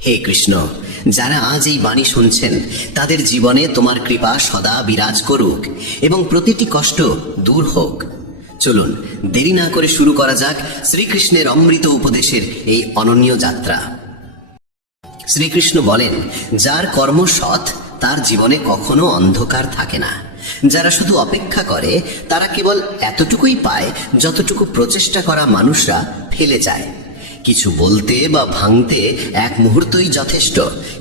হে কৃষ্ণ, যারা আজ এই বাণী শুনছেন তাদের জীবনে তোমার কৃপা সদা বিরাজ করুক এবং প্রতিটি কষ্ট দূর হোক। চলুন দেরি না করে শুরু করা যাক শ্রীকৃষ্ণের অমৃত উপদেশের এই অনন্য যাত্রা। শ্রীকৃষ্ণ বলেন, যার কর্ম সৎ তার জীবনে কখনো অন্ধকার থাকে না। যারা শুধু অপেক্ষা করে তারা কেবল এতটুকুই পায় যতটুকু প্রচেষ্টা করা মানুষরা ফেলে যায়। কিছু বলতে বা ভাঙতে এক মুহূর্তই যথেষ্ট,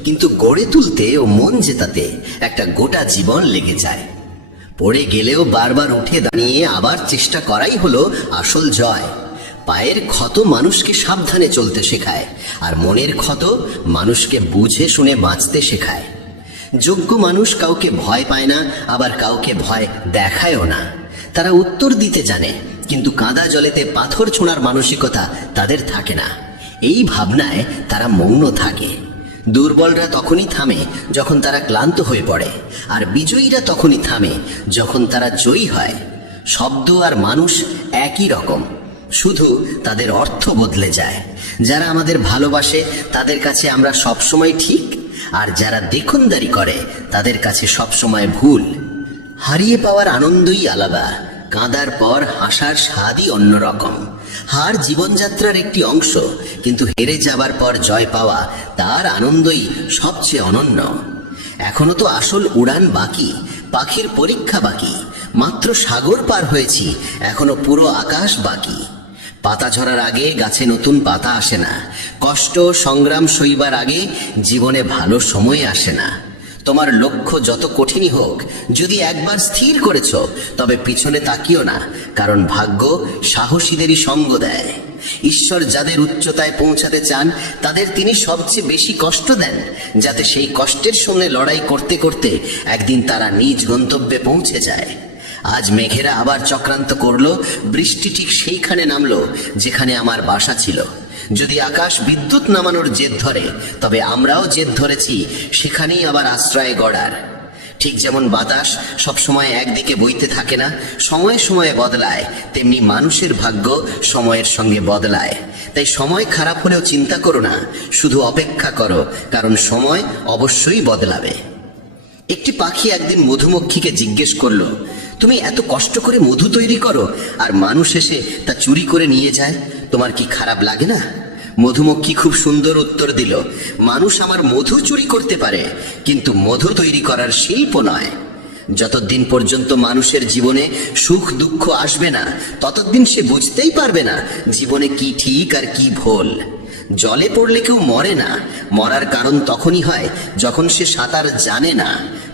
কিন্তু গড়ে তুলতে ও মন জেতাতে একটা গোটা জীবন লেগে যায়। পড়ে গেলেও বারবার উঠে দাঁড়িয়ে আবার চেষ্টা করাই হলো আসল জয়। পায়ের ক্ষত মানুষকে সাবধানে চলতে শেখায়, আর মনের ক্ষত মানুষকে বুঝে শুনে বাঁচতে শেখায়। যোগ্য মানুষ কাউকে ভয় পায় না, আবার কাউকে ভয় দেখায়ও না। তারা উত্তর দিতে জানে, কিন্তু কাদা জলেতে পাথর ছোঁড়ার মানসিকতা তাদের থাকে না। এই ভাবনায় তারা মৌন থাকে। দুর্বলরা তখনই থামে যখন তারা ক্লান্ত হয়ে পড়ে, আর বিজয়ীরা তখনই থামে যখন তারা জয়ী হয়। শব্দ আর মানুষ একই রকম, শুধু তাদের অর্থ বদলে যায়। যারা আমাদের ভালোবাসে তাদের কাছে আমরা সবসময় ঠিক, আর যারা দেখনদারি করে তাদের কাছে সবসময় ভুল। হারিয়ে পাওয়ার আনন্দই আলাদা, কাঁদার পর হাসার স্বাদই অন্যরকম। হার জীবনযাত্রার একটি অংশ, কিন্তু হেরে যাবার পর জয় পাওয়া তার আনন্দই সবচেয়ে অনন্য। এখনো তো আসল উড়ান বাকি, পাখির পরীক্ষা বাকি। মাত্র সাগর পার হয়েছি, এখনো পুরো আকাশ বাকি। পাতা ঝরার আগে গাছে নতুন পাতা আসে না। কষ্ট সংগ্রাম সইবার আগে জীবনে ভালো সময় আসে না। তোমার লক্ষ্য যত কঠিনই হোক, যদি একবার স্থির করেছ তবে পিছনে তাকিও না, কারণ ভাগ্য সাহসীদেরই সঙ্গ দেয়। ঈশ্বর যাদের উচ্চতায় পৌঁছাতে চান তাদের তিনি সবচেয়ে বেশি কষ্ট দেন, যাতে সেই কষ্টের সঙ্গে লড়াই করতে করতে একদিন তারা নিজ গন্তব্যে পৌঁছে যায়। আজ মেঘেরা আবার চক্রান্ত করলো, বৃষ্টি ঠিক সেইখানে নামলো যেখানে আমার বাসা ছিল। যদি আকাশ বিদ্যুৎ নামানোর জেদ ধরে, তবে আমরাও জেদ ধরেছি সেখানেই আবার আশ্রয় গড়ার। ঠিক যেমন বাতাস সবসময় একদিকে বইতে থাকে না, সময়ে সময়ে বদলায়, তেমনি মানুষের ভাগ্য সময়ের সঙ্গে বদলায়। তাই সময় খারাপ হলেও চিন্তা করো না, শুধু অপেক্ষা করো, কারণ সময় অবশ্যই বদলাবে। একটি পাখি একদিন মধুমক্ষীকে জিজ্ঞেস করলো, তুমি এত কষ্ট করে মধু তৈরি করো আর মানুষ এসে তা চুরি করে নিয়ে যায়, তোমার কি খারাপ লাগে না? মধুমক্ষী খুব সুন্দর উত্তর দিল, মানুষ আমার মধু চুরি করতে পারে, কিন্তু মধু তৈরি করার শিল্প নয়। যতদিন পর্যন্ত মানুষের জীবনে সুখ দুঃখ আসবে না, ততদিন সে বুঝতেই পারবে না জীবনে কি ঠিক আর কি ভুল। জলে পড়লে কেউ মরে না, মরার কারণ তখনই হয় যখন সে সাঁতার জানে না।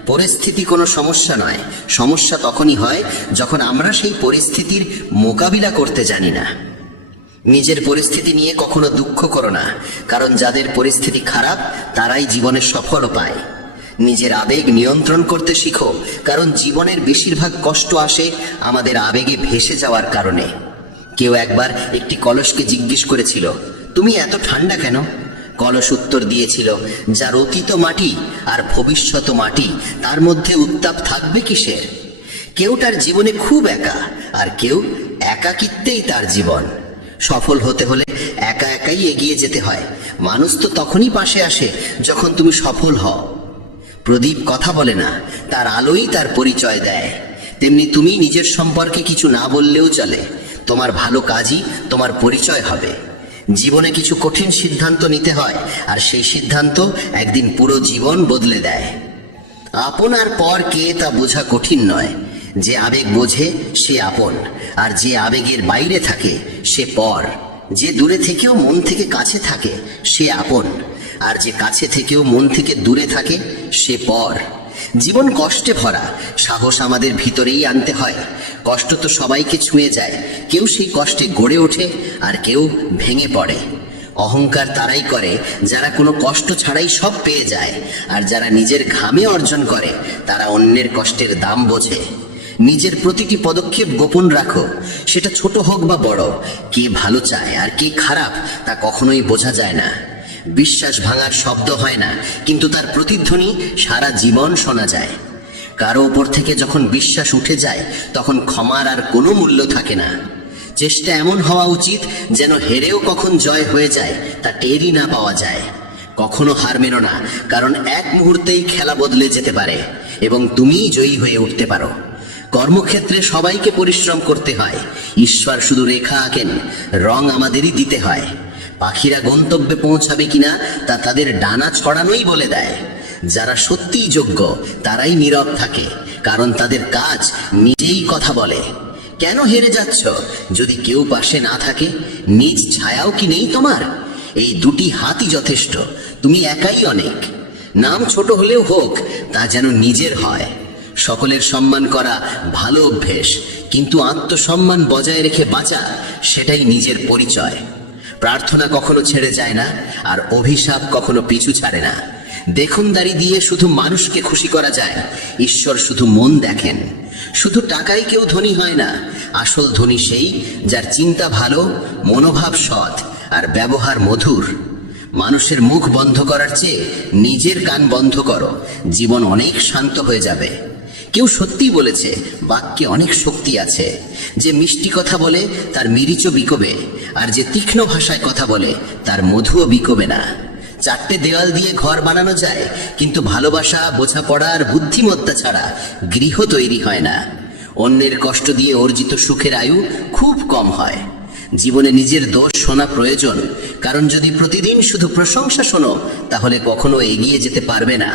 পরিস্থিতি কোনো সমস্যা নয়, সমস্যা তখনই হয় যখন আমরা সেই পরিস্থিতির মোকাবিলা করতে জানি না। নিজের পরিস্থিতি নিয়ে কখনো দুঃখ করো না, কারণ যাদের পরিস্থিতি খারাপ তারাই জীবনে সফল পায়। নিজের আবেগ নিয়ন্ত্রণ করতে শিখো, কারণ জীবনের বেশিরভাগ কষ্ট আসে আমাদের আবেগে ভেসে যাওয়ার কারণে। কেউ একবার একটি কলসকে জিজ্ঞেস করেছিল, তুমি এত ঠান্ডা কেন? কলস উত্তর দিয়েছিল, যার অতীত মাটি আর ভবিষ্যৎ মাটি, তার মধ্যে উত্তাপ থাকবে কিসের? কেউ তার জীবনে খুব একা, আর কেউ একাকিত্বেই তার জীবন। সফল হতে হলে একা একাই এগিয়ে যেতে হয়। মানুষ তো তখনই পাশে আসে যখন তুমি সফল হও। প্রদীপ কথা বলে না, তার আলোই তার পরিচয় দেয়। তেমনি তুমি নিজের সম্পর্কে কিছু না বললেও চলে, তোমার ভালো কাজই তোমার পরিচয় হবে। জীবনে কিছু কঠিন সিদ্ধান্ত নিতে হয়, আর সেই সিদ্ধান্ত একদিন পুরো জীবন বদলে দেয়। আপন আর পর কে তা বোঝা কঠিন নয়। যে আবেগ বোঝে সে আপন, আর যে আবেগের বাইরে থাকে সে পর। যে দূরে থেকেও মন থেকে কাছে থাকে সে আপন, আর যে কাছে থেকেও মন থেকে দূরে থাকে সে পর। জীবন কষ্টে ভরা, সাহস আমাদের ভিতরেই আনতে হয়। কষ্ট তো সবাইকে ছুঁয়ে যায়, কেউ সেই কষ্টে গড়ে ওঠে আর কেউ ভেঙে পড়ে। অহংকার তারাই করে যারা কোনো কষ্ট ছাড়াই সব পেয়ে যায়, আর যারা নিজের ঘামে অর্জন করে তারা অন্যের কষ্টের দাম বোঝে। নিজের প্রতিটি পদক্ষেপ গোপন রাখো, সেটা ছোট হোক বা বড়। কে ভালো চায় আর কে খারাপ তা কখনোই বোঝা যায় না। বিশ্বাস ভাঙার শব্দ হয় না, কিন্তু তার প্রতিধ্বনি সারা জীবন শোনা যায়। কারো ওপর থেকে যখন বিশ্বাস উঠে যায় তখন ক্ষমার আর কোনো মূল্য থাকে না। চেষ্টা এমন হওয়া উচিত যেন হেরেও কখন জয় হয়ে যায় তা টেরই না পাওয়া যায়। কখনো হার মেনো না, কারণ এক মুহূর্তেই খেলা বদলে যেতে পারে এবং তুমিই জয়ী হয়ে উঠতে পারো। কর্মক্ষেত্রে সবাইকে পরিশ্রম করতে হয়, ঈশ্বর শুধু রেখা আঁকেন, রং আমাদেরই দিতে হয়। পাখিরা গন্তব্যে পৌঁছাবে কিনা তা তাদের ডানা ছড়ানোই বলে দেয়। যারা সত্যিই যোগ্য তারাই নীরব থাকে, কারণ তাদের কাজ নিজেই কথা বলে। কেন হেরে যাচ্ছ? যদি কেউ পাশে না থাকে, নিজ ছায়াও কি নেই তোমার? এই দুটি হাতই যথেষ্ট, তুমি একাই অনেক। নাম ছোট হলেও হোক, তা যেন নিজের হয়। সকলের সম্মান করা ভালো অভ্যেস, কিন্তু আত্মসম্মান বজায় রেখে বাঁচা সেটাই নিজের পরিচয়। প্রার্থনা কখনো ছেড়ে যায় না, আর অভিশাপ কখনো পিছু ছাড়ে না। দেখনদারি দিয়ে শুধু মানুষকে খুশি করা যায়, ঈশ্বর শুধু মন দেখেন। শুধু টাকায় কেউ ধনী হয় না, আসল ধনী সেই যার চিন্তা ভালো, মনোভাব সৎ আর ব্যবহার মধুর। মানুষের মুখ বন্ধ করার চেয়ে নিজের কান বন্ধ করো, জীবন অনেক শান্ত হয়ে যাবে। কেউ সত্যি বলেছে, বাক্যে অনেক শক্তি আছে। যে মিষ্টি কথা বলে তার মিরিচও বিকোবে, আর যে তীক্ষ্ণ ভাষায় কথা বলে তার মধুও বিকোবে না। চারটে দেওয়াল দিয়ে ঘর বানানো যায়, কিন্তু ভালোবাসা, বোঝাপড়া আর বুদ্ধিমত্তা ছাড়া গৃহ তৈরি হয় না। অন্যের কষ্ট দিয়ে অর্জিত সুখের আয়ু খুব কম হয়। জীবনে নিজের দোষ শোনা প্রয়োজন, কারণ যদি প্রতিদিন শুধু প্রশংসা শোনো তাহলে কখনো এগিয়ে যেতে পারবে না।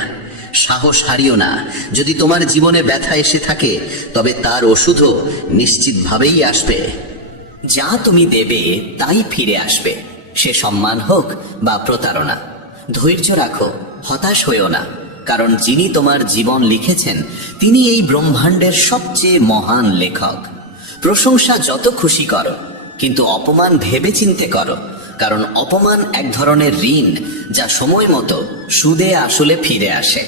সাহস হারিও না। যদি তোমার জীবনে ব্যথা এসে থাকে, তবে তার ওষুধও নিশ্চিতভাবেই আসবে। যা তুমি দেবে তাই ফিরে আসবে, সে সম্মান হোক বা প্রতারণা। ধৈর্য রাখো, হতাশ হইও না, কারণ যিনি তোমার জীবন লিখেছেন তিনি এই ব্রহ্মাণ্ডের সবচেয়ে মহান লেখক। প্রশংসা যত খুশি করো, কিন্তু অপমান ভেবে চিন্তে করো, কারণ অপমান এক ধরনের ঋণ যা সময় মতো সুদে আসলে ফিরে আসে।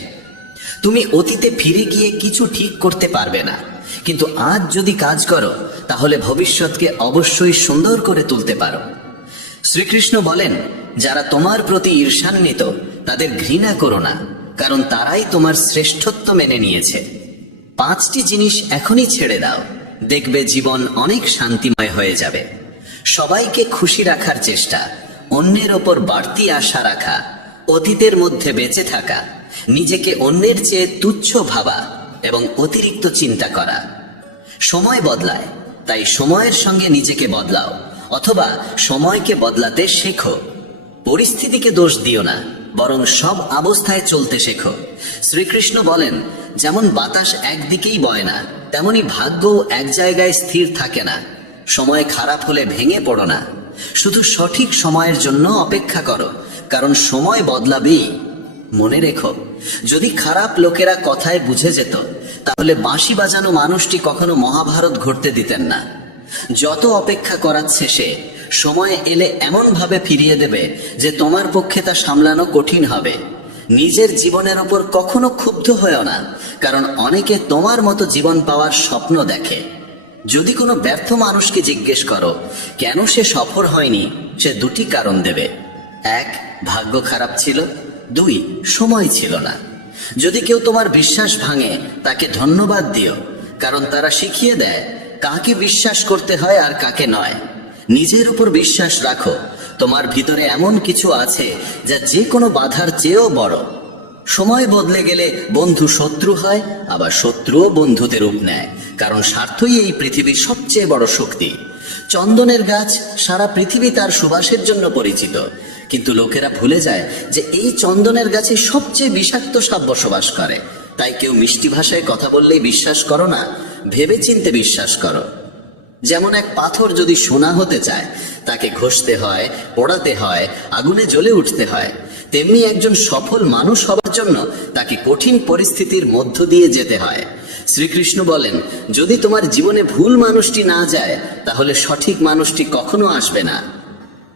তুমি অতীতে ফিরে গিয়ে কিছু ঠিক করতে পারবে না, কিন্তু আজ যদি কাজ করো তাহলে ভবিষ্যৎকে অবশ্যই সুন্দর করে তুলতে পারো। শ্রীকৃষ্ণ বলেন, যারা তোমার প্রতি ঈর্ষান্বিত তাদের ঘৃণা করো না, কারণ তারাই তোমার শ্রেষ্ঠত্ব মেনে নিয়েছে। 5টি জিনিস এখনই ছেড়ে দাও, দেখবে জীবন অনেক শান্তিময় হয়ে যাবে। সবাইকে খুশি রাখার চেষ্টা, অন্যের ওপর বাড়তি আশা রাখা, অতীতের মধ্যে বেঁচে থাকা, নিজেকে অন্যের চেয়ে তুচ্ছ ভাবা এবং অতিরিক্ত চিন্তা করা। সময় বদলায়, তাই সময়ের সঙ্গে নিজেকে বদলাও, অথবা সময়কে বদলাতে শেখো। পরিস্থিতিকে দোষ দিও না, বরং সব অবস্থায় চলতে শেখো। শ্রীকৃষ্ণ বলেন, যেমন বাতাস একদিকেই বয় না, তেমনি ভাগ্য এক জায়গায় স্থির থাকে না। সময় খারাপ হলে ভেঙে পড়ো না, শুধু সঠিক সময়ের জন্য অপেক্ষা করো, কারণ সময় বদলাবেই। মনে রেখো, যদি খারাপ লোকেরা কথায় বুঝে যেত, তাহলে বাঁশি বাজানো মানুষটি কখনো মহাভারত ঘটতে দিতেন না। যত অপেক্ষা করাচ্ছে সে, সময় এলে এমন ভাবে ফিরিয়ে দেবে যে তোমার পক্ষে তা সামলানো কঠিন হবে। নিজের জীবনের ওপর কখনো ক্ষুব্ধ হয়েও না, কারণ অনেকে তোমার মতো জীবন পাওয়ার স্বপ্ন দেখে। যদি কোনো ব্যর্থ মানুষকে জিজ্ঞেস করো কেন সে সফল হয়নি, সে 2টি কারণ দেবে। 1, ভাগ্য খারাপ ছিল, 2, সময় ছিল না। যদি কেউ তোমার বিশ্বাস ভাঙে, তাকে ধন্যবাদ দিও, কারণ তারা শিখিয়ে দেয় কাকে বিশ্বাস করতে হয় আর কাকে নয়। নিজের উপর বিশ্বাস রাখো, তোমার ভিতরে এমন কিছু আছে যা যে কোনো বাধার চেয়েও বড়। সময় বদলে গেলে বন্ধু শত্রু হয়, আবার শত্রুও বন্ধুতে রূপ নেয়, কারণ স্বার্থই এই পৃথিবীর সবচেয়ে বড় শক্তি। চন্দনের গাছ সারা পৃথিবী তার সুবাসের জন্য পরিচিত, কিন্তু লোকেরা ভুলে যায় যে এই চন্দনের গাছে সবচেয়ে বিষাক্ত সাপ বসবাস করে। তাই কেউ মিষ্টি ভাষায় কথা বললেই বিশ্বাস করো না, ভেবে চিন্তে বিশ্বাস করো। যেমন এক পাথর যদি সোনা হতে চায়, তাকে ঘষতে হয়, পোড়াতে হয়, আগুনে জ্বলে উঠতে হয়। তেমনি একজন সফল মানুষ হবার জন্য তাকে কঠিন পরিস্থিতির মধ্য দিয়ে যেতে হয়। শ্রীকৃষ্ণ বলেন, যদি তোমার জীবনে ভুল মানুষটি না যায়, তাহলে সঠিক মানুষটি কখনো আসবে না।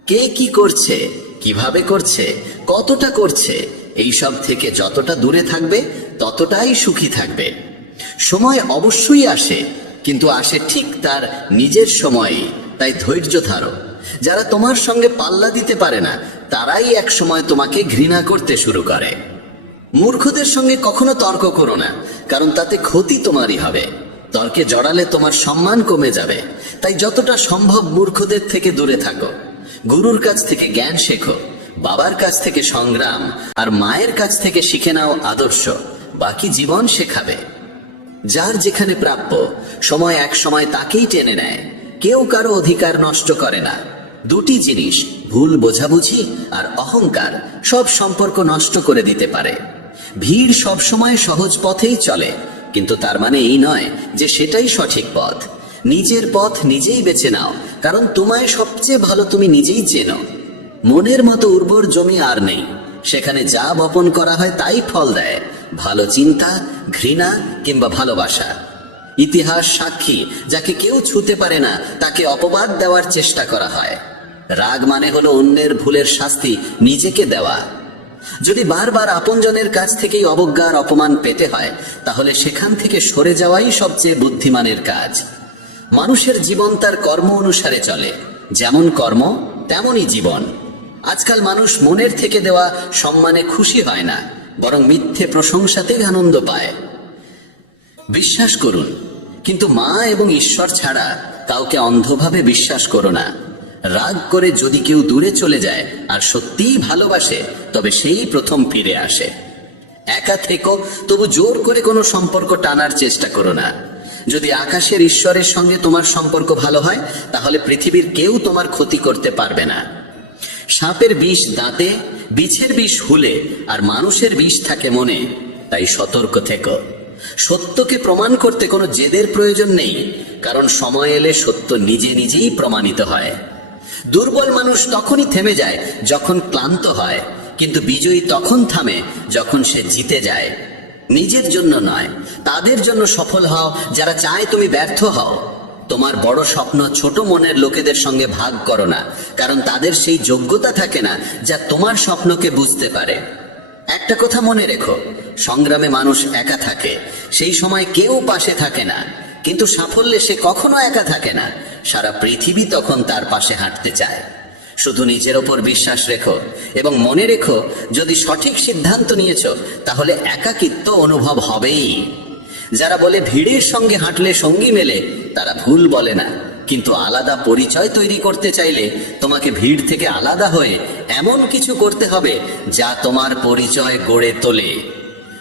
কে কি করছে, কিভাবে করছে, কতটা করছে, এই সব থেকে যতটা দূরে থাকবে ততটাই সুখী থাকবে। সময় অবশ্যই আসে, কিন্তু আসে ঠিক তার নিজের সময়ে, তাই ধৈর্য ধরো। যারা তোমার সঙ্গে পাল্লা দিতে পারে না, তারাই এক সময় তোমাকে ঘৃণা করতে শুরু করে। মূর্খদের সঙ্গে কখনো তর্ক করো না, কারণ তাতে ক্ষতি তোমারই হবে। তর্কে জড়ালে তোমার সম্মান কমে যাবে, তাই যতটা সম্ভব মূর্খদের থেকে দূরে থাকো। গুরুর কাছ থেকে জ্ঞান শেখো, বাবার কাছ থেকে সংগ্রাম আর মায়ের কাছ থেকে শিখে নাও আদর্শ, বাকি জীবন শেখাবে। যার যেখানে প্রাপ্য, সময় এক সময় তাকেই টেনে নেয়। কেউ কারো অধিকার নষ্ট করে না। দুটি জিনিস, ভুল বোঝাবুঝি আর অহংকার, সব সম্পর্ক নষ্ট করে দিতে পারে। ভিড় সব সময় সহজ পথেই চলে, কিন্তু তার মানে এই নয় যে সেটাই সঠিক পথ। নিজের পথ নিজেই বেছে নাও, কারণ তোমায় সবচেয়ে ভালো তুমি নিজেই চেনো। মনের মতো উর্বর জমি আর নেই। সেখানে যা বপন করা হয় তাই ফল দেয়, ভালো চিন্তা, ঘৃণা কিংবা ভালোবাসা। ইতিহাস সাক্ষী, যাকে কেউ ছুঁতে পারে না তাকে অপবাদ দেওয়ার চেষ্টা করা হয়। রাগ মানে হলো অন্যের ভুলের শাস্তি নিজেকে দেওয়া। যদি বারবার আপনজনের কাছ থেকেই অবজ্ঞা আর অপমান পেতে হয়, তাহলে সেখান থেকে সরে যাওয়াই সবচেয়ে বুদ্ধিমানের কাজ। মানুষের জীবন তার কর্ম অনুসারে চলে, যেমন কর্ম তেমনই জীবন। আজকাল মানুষ মনের থেকে দেওয়া সম্মানে খুশি হয় না, বরং মিথ্যে প্রশংসাতেই আনন্দ পায়। বিশ্বাস করুন, কিন্তু মা এবং ঈশ্বর ছাড়া কাউকে অন্ধভাবে বিশ্বাস করো না। রাগ করে যদি কেউ দূরে চলে যায় আর সত্যিই ভালোবাসে, তবে সেই প্রথম ফিরে আসে। একা থেকো, তবু জোর করে কোনো সম্পর্ক টানার চেষ্টা করো না। যদি আকাশের ঈশ্বরের সঙ্গে তোমার সম্পর্ক ভালো হয়, তাহলে পৃথিবীর কেউ তোমার ক্ষতি করতে পারবে না। সাপের বিষ দাঁতে, বিছের বিষ হুলে, আর মানুষের বিষ থাকে মনে। তাই সতর্ক থেকো। সত্যকে প্রমাণ করতে কোনো জেদের প্রয়োজন নেই, কারণ সময় এলে সত্য নিজে নিজেই প্রমাণিত হয়। দুর্বল মানুষ তখনই থেমে যায় যখন ক্লান্ত হয়, কিন্তু বিজয়ী তখন থামে যখন সে জিতে যায়। নিজের জন্য নয়, তাদের জন্য সফল হও যারা চায় তুমি ব্যর্থ হও। তোমার বড় স্বপ্ন ছোট মনের লোকেদের সঙ্গে ভাগ করো না, কারণ তাদের সেই যোগ্যতা থাকে না যা তোমার স্বপ্নকে বুঝতে পারে। একটা কথা মনে রেখো, সংগ্রামে মানুষ একা থাকে, সেই সময় কেউ পাশে থাকে না। কিন্তু সাফল্যে সে কখনো একা থাকে না, সারা পৃথিবী তখন তার পাশে হাঁটতে চায়। শুধু নিজের ওপর বিশ্বাস রেখো এবং মনে রেখো, যদি সঠিক সিদ্ধান্ত নিয়েছো তাহলে একাকিত্ব অনুভব হবেই। যারা বলে ভিড়ের সঙ্গে হাঁটলে সঙ্গী মেলে, তারা ভুল বলে না। কিন্তু আলাদা পরিচয় তৈরি করতে চাইলে তোমাকে ভিড় থেকে আলাদা হয়ে এমন কিছু করতে হবে যা তোমার পরিচয় গড়ে তোলে।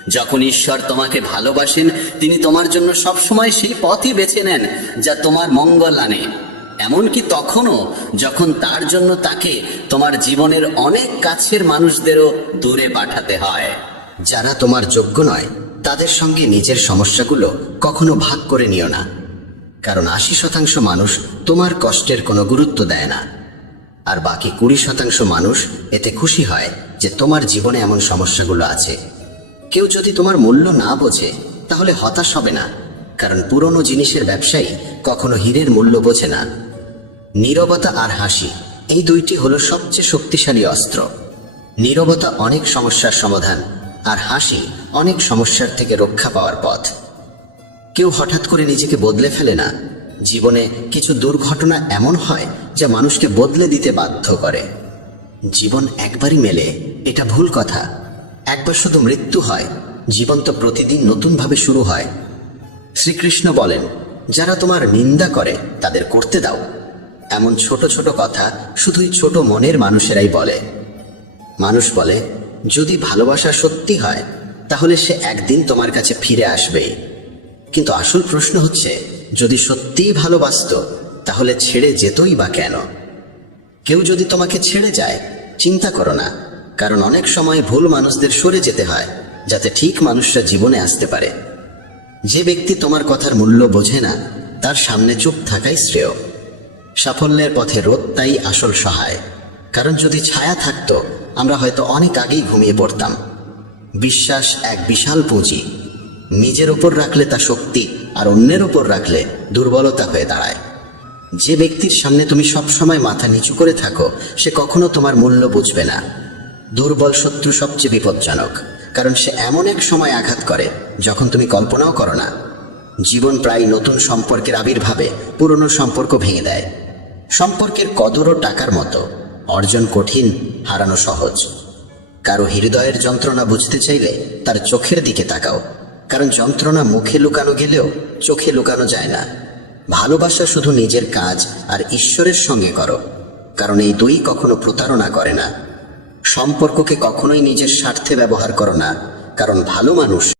যখন ঈশ্বর তোমাকে ভালোবাসেন, তিনি তোমার জন্য সবসময় সেই পথই বেছে নেন যা তোমার মঙ্গল আনে। এমনকি তখনও যখন তার জন্য তাকে তোমার জীবনের অনেক কাছের মানুষদেরও দূরে পাঠাতে হয়। যারা তোমার যোগ্য নয়, তাদের সঙ্গে নিজের সমস্যাগুলো কখনো ভাগ করে নিও না, কারণ 80% মানুষ তোমার কষ্টের কোনো গুরুত্ব দেয় না, আর বাকি 20% মানুষ এতে খুশি হয় যে তোমার জীবনে এমন সমস্যাগুলো আছে। কেউ যদি তোমার মূল্য না বোঝে, তাহলে হতাশ হবে না, কারণ পুরনো জিনিসের ব্যবসায়ী কখনো হীরের মূল্য বোঝে না। নীরবতা আর হাসি, এই দুইটি হলো সবচেয়ে শক্তিশালী অস্ত্র। নীরবতা অনেক সমস্যার সমাধান, আর হাসি অনেক সমস্যার থেকে রক্ষা পাওয়ার পথ। কেউ হঠাৎ করে নিজেকে বদলে ফেলে না। জীবনে কিছু দুর্ঘটনা এমন হয় যা মানুষকে বদলে দিতে বাধ্য করে। জীবন একবারই মেলে, এটা ভুল কথা। একবার শুধু মৃত্যু হয়, জীবন তো প্রতিদিন নতুনভাবে শুরু হয়। শ্রীকৃষ্ণ বলেন, যারা তোমার নিন্দা করে তাদের করতে দাও। এমন ছোট ছোট কথা শুধুই ছোট মনের মানুষেরাই বলে। মানুষ বলে, যদি ভালোবাসা সত্যি হয় তাহলে সে একদিন তোমার কাছে ফিরে আসবেই। কিন্তু আসল প্রশ্ন হচ্ছে, যদি সত্যিই ভালোবাসতো তাহলে ছেড়ে যেতই বা কেন? কেউ যদি তোমাকে ছেড়ে যায়, চিন্তা করো না, কারণ অনেক সময় ভুল মানুষদের সরে যেতে হয় যাতে ঠিক মানুষরা জীবনে আসতে পারে। যে ব্যক্তি তোমার কথার মূল্য বোঝে না, তার সামনে চুপ থাকাই শ্রেয়। সাফল্যের পথে রোদ তাই আসল সহায়, কারণ যদি ছায়া থাকতো আমরা হয়তো অনেক আগেই ঘুমিয়ে পড়তাম। বিশ্বাস এক বিশাল পুঁজি। নিজের ওপর রাখলে তা শক্তি, আর অন্যের ওপর রাখলে দুর্বলতা হয়ে দাঁড়ায়। যে ব্যক্তির সামনে তুমি সবসময় মাথা নিচু করে থাকো, সে কখনো তোমার মূল্য বুঝবে না। দুর্বল শত্রু সবচেয়ে বিপজ্জনক, কারণ সে এমন এক সময় আঘাত করে যখন তুমি কল্পনাও করো না। জীবন প্রায় নতুন সম্পর্কের আবির্ভাবে পুরনো সম্পর্ক ভেঙে দেয়। সম্পর্কের কদরও টাকার মতো, অর্জন কঠিন, হারানো সহজ। কারো হৃদয়ের যন্ত্রণা বুঝতে চাইলে তার চোখের দিকে তাকাও, কারণ যন্ত্রণা মুখে লুকানো গেলেও চোখে লুকানো যায় না। ভালোবাসা শুধু নিজের কাজ আর ঈশ্বরের সঙ্গে করো, কারণ এই দুই কখনো প্রতারণা করে না। সম্পর্ককে কখনোই নিজের স্বার্থে ব্যবহার করো না, কারণ ভালো মানুষ